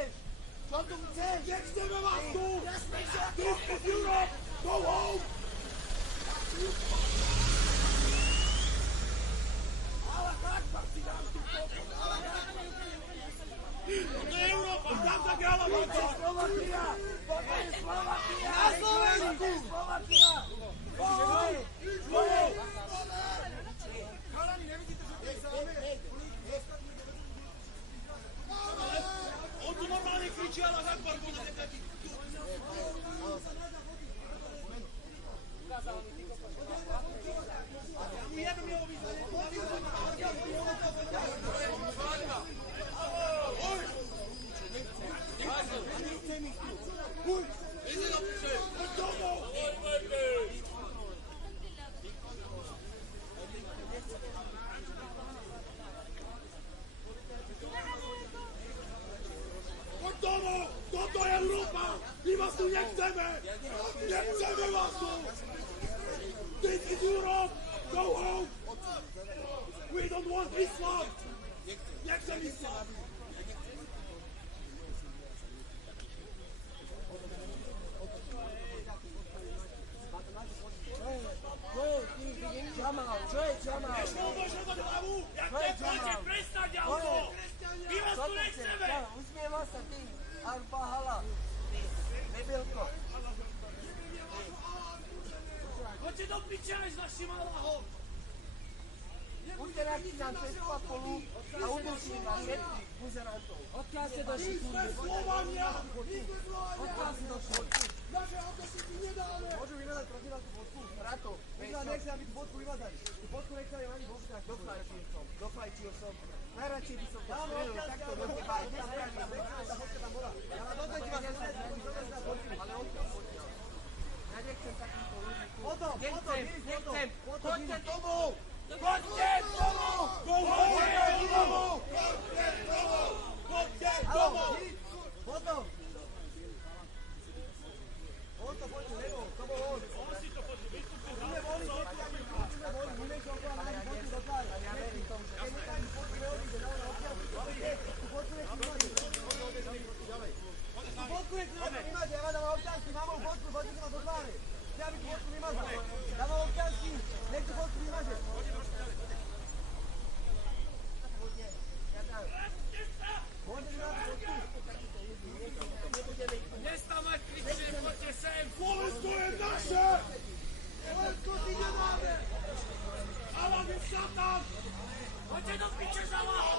chceš? Čo tu chceš? Nechceme vás tu! This is Europe! Go home! Ale tak, si dám tu kopu! To je Európa! Tam sa hrala voda! Slovakia! Toto je Slovakia! Na Slovensku! Slovakia! Go home! Go home! Chalani, nevidíte, že to je zámer? On tu normálne kričí, ale Akbar go na nekatí. Toto je Európa! My vás tu nechceme! Nechceme vás tu! This is Europe! Go home! We don't want Islam! Nechcem Islam! Čo je Jamal? Ešte umožňujem do hlavu! Jak nepôjde, prestaň auto! My vás tu nechceme! Usmieva sa ty, Arbahala. Nebylko. Poďte do piče aj s vašim Allahom! Uteráci nám cez papolu a udušili nás všetkých buzerantov. Odkiaľ ste došli? My sme Slovania! Odkiaľ ste došli? Naše auto si tu nedáme! Môžu vymazať proti vás tú bodku? Brato, Vyzvá nechce, aby tú bodku vymazali. Tú bodku nechceli ani vo vzťah. dofajčil som. Najradšej by som to strelil takto do teba aj nespravil. Tá bodka tam bola. Ja vám dozvedím vás na bodku. Ale on to poďal. Ja nechcem takýchto ľudí tu. Potom, Nechcem. Poďte domov! Poďte domov! Poďte domov! Poďte domov! Poďte domov! Potom. On to poďte, nebo, to bol on. On si to poďte, vystúpil za Budeme voliť bodky, aby budeme voliť, Hunejko okolo nájsť bodky do tváre. Ja verím tomu, že Keď necháš bodky neodíde, dáme obťažku. Tú bodku nech vymazí. Tú bodku nech vymazí, ja vám dávam obťažky, mám moju bodku, poďte sa ma do tváre. Chcem, aby tú bodku vymazal. Dávam obťažky, nech tú bodku vymaže. Môžete vymazať bodku. Nestávať kričie, poďte sem! Slovensko je naše! Slovensko si nemáme! Allah je Satan! Poďte do piče za vás!